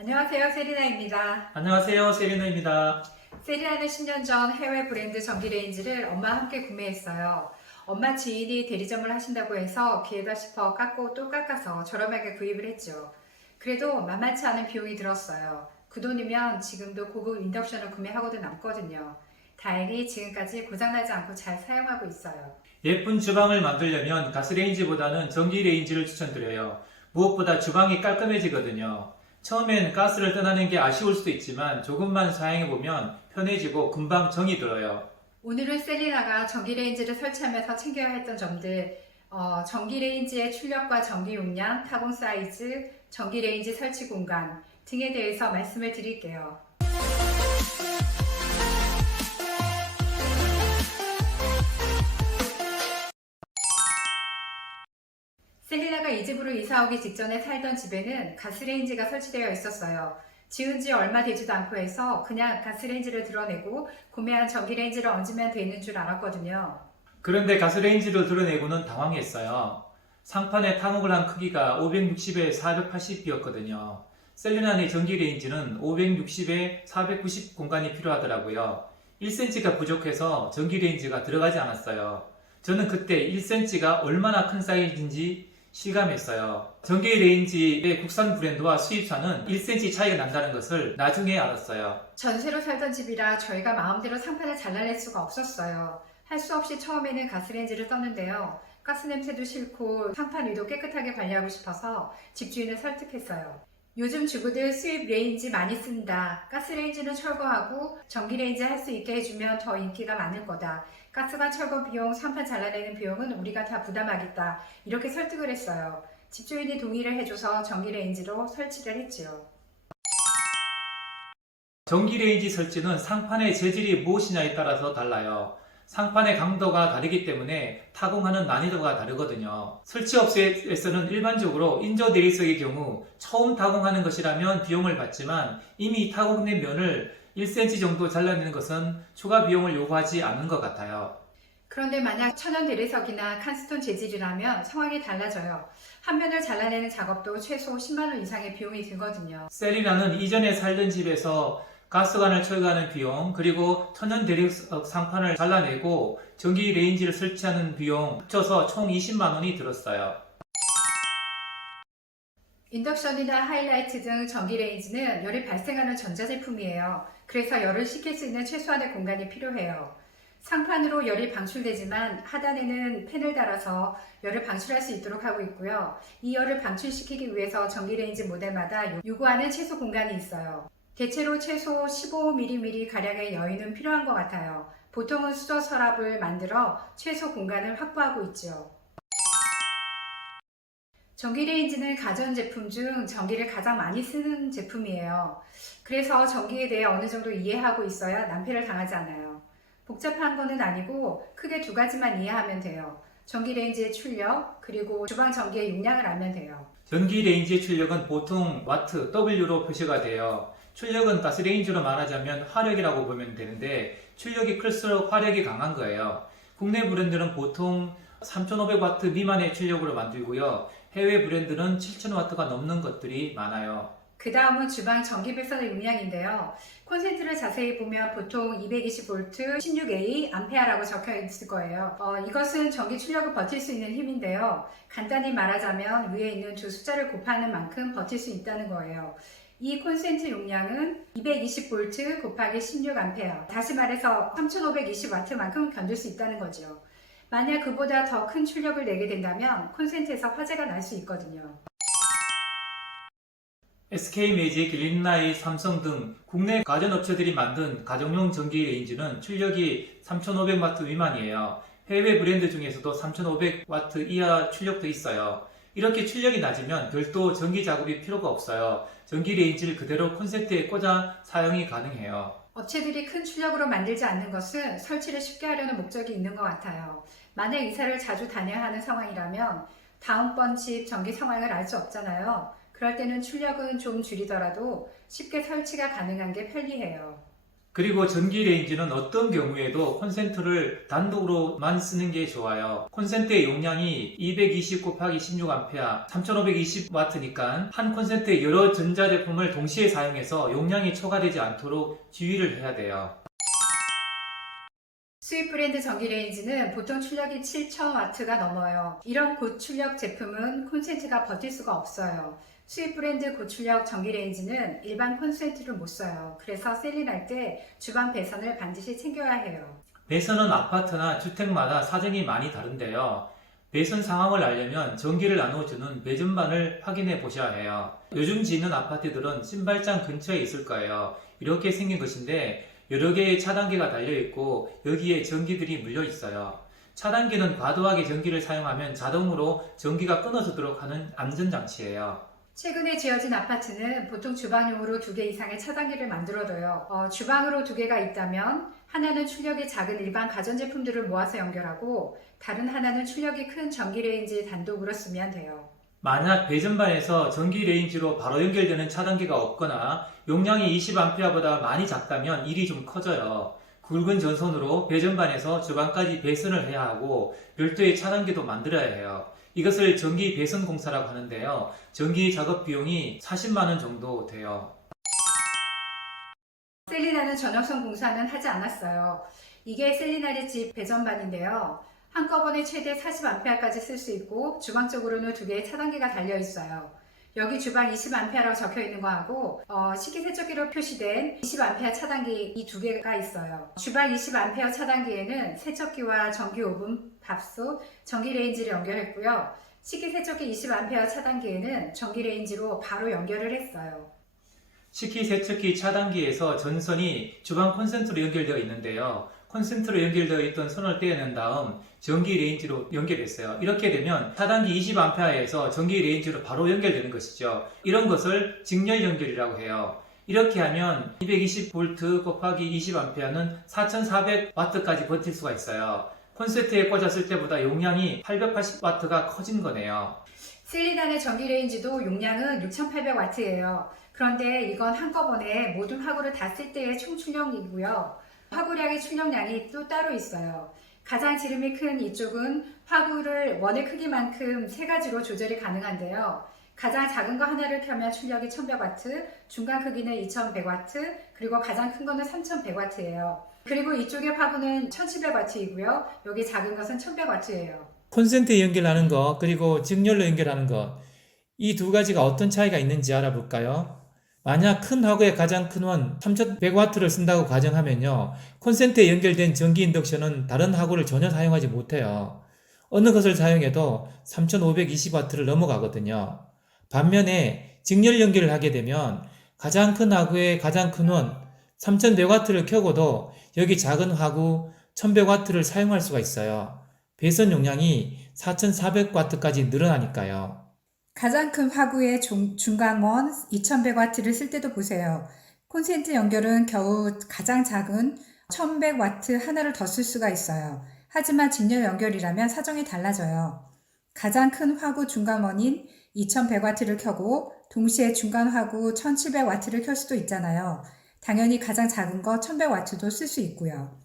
안녕하세요, 세리나입니다. 안녕하세요, 세리나입니다. 세리나는 10년 전 해외 브랜드 전기레인지를 엄마와 함께 구매했어요. 엄마 지인이 대리점을 하신다고 해서 기회다 싶어 깎고 또 깎아서 저렴하게 구입을 했죠. 그래도 만만치 않은 비용이 들었어요. 그 돈이면 지금도 고급 인덕션을 구매하고도 남거든요. 다행히 지금까지 고장나지 않고 잘 사용하고 있어요. 예쁜 주방을 만들려면 가스레인지보다는 전기레인지를 추천드려요. 무엇보다 주방이 깔끔해지거든요. 처음엔 가스를 떠나는 게 아쉬울 수도 있지만 조금만 사용해보면 편해지고 금방 정이 들어요. 오늘은 셀리나가 전기레인지를 설치하면서 챙겨야 했던 점들, 전기레인지의 출력과 전기 용량, 타공 사이즈, 전기레인지 설치 공간 등에 대해서 말씀을 드릴게요. 셀리나가 이 집으로 이사 오기 직전에 살던 집에는 가스레인지가 설치되어 있었어요. 지은 지 얼마 되지도 않고 해서 그냥 가스레인지를 드러내고 구매한 전기레인지를 얹으면 되는 줄 알았거든요. 그런데 가스레인지를 드러내고는 당황했어요. 상판에 타목을 한 크기가 560에 480이었거든요. 셀리나의 전기레인지는 560에 490 공간이 필요하더라고요. 1cm가 부족해서 전기레인지가 들어가지 않았어요. 저는 그때 1cm가 얼마나 큰 사이즈인지 실감했어요. 전기레인지의 국산 브랜드와 수입산은 1cm 차이가 난다는 것을 나중에 알았어요. 전세로 살던 집이라 저희가 마음대로 상판을 잘라낼 수가 없었어요. 할 수 없이 처음에는 가스레인지를 떴는데요. 가스 냄새도 싫고 상판 위도 깨끗하게 관리하고 싶어서 집주인을 설득했어요. 요즘 주부들 수입 레인지 많이 쓴다. 가스레인지는 철거하고 전기레인지 할 수 있게 해주면 더 인기가 많을 거다. 가스관 철거 비용, 상판 잘라내는 비용은 우리가 다 부담하겠다. 이렇게 설득을 했어요. 집주인이 동의를 해줘서 전기레인지로 설치를 했지요. 전기레인지 설치는 상판의 재질이 무엇이냐에 따라서 달라요. 상판의 강도가 다르기 때문에 타공하는 난이도가 다르거든요. 설치업체에서는 일반적으로 인조 대리석의 경우 처음 타공하는 것이라면 비용을 받지만 이미 타공된 면을 1cm 정도 잘라내는 것은 추가 비용을 요구하지 않는 것 같아요. 그런데 만약 천연 대리석이나 칸스톤 재질이라면 상황이 달라져요. 한 면을 잘라내는 작업도 최소 10만원 이상의 비용이 들거든요. 셀리나는 이전에 살던 집에서 가스관을 철거하는 비용, 그리고 천연 대리석 상판을 잘라내고 전기 레인지를 설치하는 비용 합쳐서 총 20만 원이 들었어요. 인덕션이나 하이라이트 등 전기레인지는 열이 발생하는 전자제품이에요. 그래서 열을 식힐 수 있는 최소한의 공간이 필요해요. 상판으로 열이 방출되지만 하단에는 팬을 달아서 열을 방출할 수 있도록 하고 있고요. 이 열을 방출시키기 위해서 전기레인지 모델마다 요구하는 최소 공간이 있어요. 대체로 최소 15mm 가량의 여유는 필요한 것 같아요. 보통은 수저 서랍을 만들어 최소 공간을 확보하고 있죠. 전기레인지는 가전제품 중 전기를 가장 많이 쓰는 제품이에요. 그래서 전기에 대해 어느 정도 이해하고 있어야 낭패를 당하지 않아요. 복잡한 거는 아니고 크게 두 가지만 이해하면 돼요. 전기레인지의 출력, 그리고 주방 전기의 용량을 알면 돼요. 전기레인지의 출력은 보통 와트, W로 표시가 돼요. 출력은 가스레인지로 말하자면 화력이라고 보면 되는데 출력이 클수록 화력이 강한 거예요. 국내 브랜드는 보통 3500와트 미만의 출력으로 만들고요. 해외 브랜드는 7000와트가 넘는 것들이 많아요. 그 다음은 주방 전기 배선의 용량인데요. 콘센트를 자세히 보면 보통 220V 16A 암페어라고 적혀 있을 거예요. 이것은 전기 출력을 버틸 수 있는 힘인데요. 간단히 말하자면 위에 있는 두 숫자를 곱하는 만큼 버틸 수 있다는 거예요. 이 콘센트 용량은 220V 곱하기 16A, 다시 말해서 3520W만큼 견딜 수 있다는 거죠. 만약 그보다 더 큰 출력을 내게 된다면 콘센트에서 화재가 날 수 있거든요. SK매직, 린나이, 삼성 등 국내 가전업체들이 만든 가정용 전기레인지는 출력이 3500W 미만이에요. 해외 브랜드 중에서도 3500W 이하 출력도 있어요. 이렇게 출력이 낮으면 별도 전기 작업이 필요가 없어요. 전기레인지를 그대로 콘센트에 꽂아 사용이 가능해요. 업체들이 큰 출력으로 만들지 않는 것은 설치를 쉽게 하려는 목적이 있는 것 같아요. 만약 이사를 자주 다녀야 하는 상황이라면 다음번 집 전기 상황을 알 수 없잖아요. 그럴 때는 출력은 좀 줄이더라도 쉽게 설치가 가능한 게 편리해요. 그리고 전기 레인지는 어떤 경우에도 콘센트를 단독으로만 쓰는 게 좋아요. 콘센트의 용량이 220 곱하기 16A 3520W니까 한 콘센트에 여러 전자제품을 동시에 사용해서 용량이 초과되지 않도록 주의를 해야 돼요. 수입 브랜드 전기 레인지는 보통 출력이 7000W가 넘어요. 이런 고출력 제품은 콘센트가 버틸 수가 없어요. 수입 브랜드 고출력 전기 레인지는 일반 콘센트를 못 써요. 그래서 셀링할 때 주방 배선을 반드시 챙겨야 해요. 배선은 아파트나 주택마다 사정이 많이 다른데요. 배선 상황을 알려면 전기를 나눠주는 배전반을 확인해 보셔야 해요. 요즘 짓는 아파트들은 신발장 근처에 있을 거예요. 이렇게 생긴 것인데 여러 개의 차단기가 달려있고 여기에 전기들이 물려 있어요. 차단기는 과도하게 전기를 사용하면 자동으로 전기가 끊어지도록 하는 안전장치예요. 최근에 지어진 아파트는 보통 주방용으로 2개 이상의 차단기를 만들어둬요. 주방으로 2개가 있다면 하나는 출력이 작은 일반 가전제품들을 모아서 연결하고 다른 하나는 출력이 큰 전기레인지 단독으로 쓰면 돼요. 만약 배전반에서 전기 레인지로 바로 연결되는 차단기가 없거나 용량이 20A보다 많이 작다면 일이 좀 커져요. 굵은 전선으로 배전반에서 주방까지 배선을 해야 하고 별도의 차단기도 만들어야 해요. 이것을 전기 배선 공사라고 하는데요. 전기 작업 비용이 40만원 정도 돼요. 셀리나는 전역선 공사는 하지 않았어요. 이게 셀리나의 집 배전반인데요. 한꺼번에 최대 40A까지 쓸 수 있고 주방 쪽으로는 2개의 차단기가 달려 있어요. 여기 주방 20A라고 적혀 있는 거하고 식기세척기로 표시된 20A 차단기 이 2개가 있어요. 주방 20A 차단기에는 세척기와 전기 오븐, 밥솥, 전기레인지를 연결했고요. 식기세척기 20A 차단기에는 전기레인지로 바로 연결을 했어요. 식기세척기 차단기에서 전선이 주방 콘센트로 연결되어 있는데요. 콘센트로 연결되어 있던 선을 떼어낸 다음 전기 레인지로 연결했어요. 이렇게 되면 차단기 20A에서 전기 레인지로 바로 연결되는 것이죠. 이런 것을 직렬 연결이라고 해요. 이렇게 하면 220V 곱하기 20A는 4400W까지 버틸 수가 있어요. 콘센트에 꽂았을 때보다 용량이 880W가 커진 거네요. 셀리나의 전기레인지도 용량은 6800W예요. 그런데 이건 한꺼번에 모든 화구를 다 쓸 때의 총 출력이고요. 화구량의 출력량이 또 따로 있어요. 가장 지름이 큰 이쪽은 화구를 원의 크기만큼 3가지로 조절이 가능한데요. 가장 작은 거 하나를 켜면 출력이 1100W, 중간 크기는 2100W, 그리고 가장 큰 거는 3100W예요. 그리고 이쪽의 화구는 1700W이고요. 여기 작은 것은 1100W예요. 콘센트에 연결하는 것, 그리고 직렬로 연결하는 것, 이 2가지가 어떤 차이가 있는지 알아볼까요? 만약 큰 화구의 가장 큰 원 3100W를 쓴다고 가정하면요. 콘센트에 연결된 전기 인덕션은 다른 화구를 전혀 사용하지 못해요. 어느 것을 사용해도 3520W를 넘어가거든요. 반면에 직렬 연결을 하게 되면 가장 큰 화구의 가장 큰 원 3100W를 켜고도 여기 작은 화구 1100W를 사용할 수가 있어요. 배선 용량이 4400W까지 늘어나니까요. 가장 큰 화구의 중간원 2100W를 쓸 때도 보세요. 콘센트 연결은 겨우 가장 작은 1100W 하나를 더 쓸 수가 있어요. 하지만 직렬 연결이라면 사정이 달라져요. 가장 큰 화구 중간원인 2100W를 켜고 동시에 중간 화구 1700W를 켤 수도 있잖아요. 당연히 가장 작은 거 1100W도 쓸 수 있고요.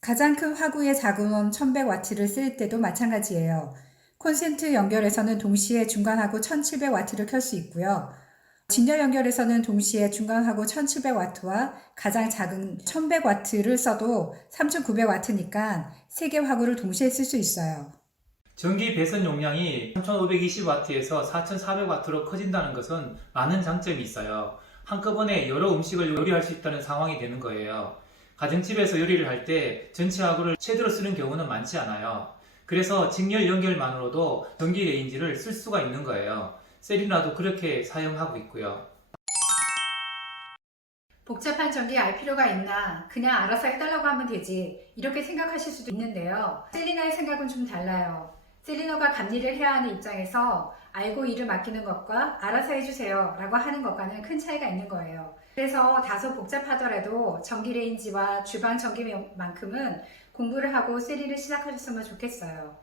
가장 큰 화구의 작은 원 1100W를 쓸 때도 마찬가지예요. 콘센트 연결에서는 동시에 중간하고 1700W를 켤 수 있고요. 직렬 연결에서는 동시에 중간하고 1700W와 가장 작은 1100W를 써도 3900W니까 3개 화구를 동시에 쓸 수 있어요. 전기 배선 용량이 3520W에서 4400W로 커진다는 것은 많은 장점이 있어요. 한꺼번에 여러 음식을 요리할 수 있다는 상황이 되는 거예요. 가정집에서 요리를 할 때 전체 화구를 최대로 쓰는 경우는 많지 않아요. 그래서 직렬 연결만으로도 전기 레인지를 쓸 수가 있는 거예요. 셀리나도 그렇게 사용하고 있고요. 복잡한 전기 알 필요가 있나? 그냥 알아서 해달라고 하면 되지. 이렇게 생각하실 수도 있는데요. 셀리나의 생각은 좀 달라요. 셀리나가 감리를 해야 하는 입장에서 알고 일을 맡기는 것과 알아서 해주세요 라고 하는 것과는 큰 차이가 있는 거예요. 그래서 다소 복잡하더라도 전기레인지와 주방 전기만큼은 공부를 하고 셀리를 시작하셨으면 좋겠어요.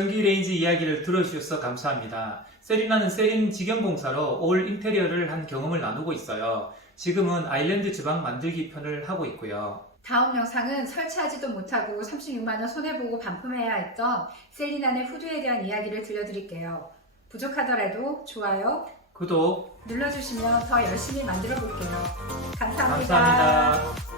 전기 레인지 이야기를 들어주셔서 감사합니다. 세리나는 세린 직영공사로 올 인테리어를 한 경험을 나누고 있어요. 지금은 아일랜드 주방 만들기 편을 하고 있고요. 다음 영상은 설치하지도 못하고 36만원 손해보고 반품해야 했던 셀리난의 후드에 대한 이야기를 들려드릴게요. 부족하더라도 좋아요, 구독 눌러주시면 더 열심히 만들어 볼게요. 감사합니다. 감사합니다.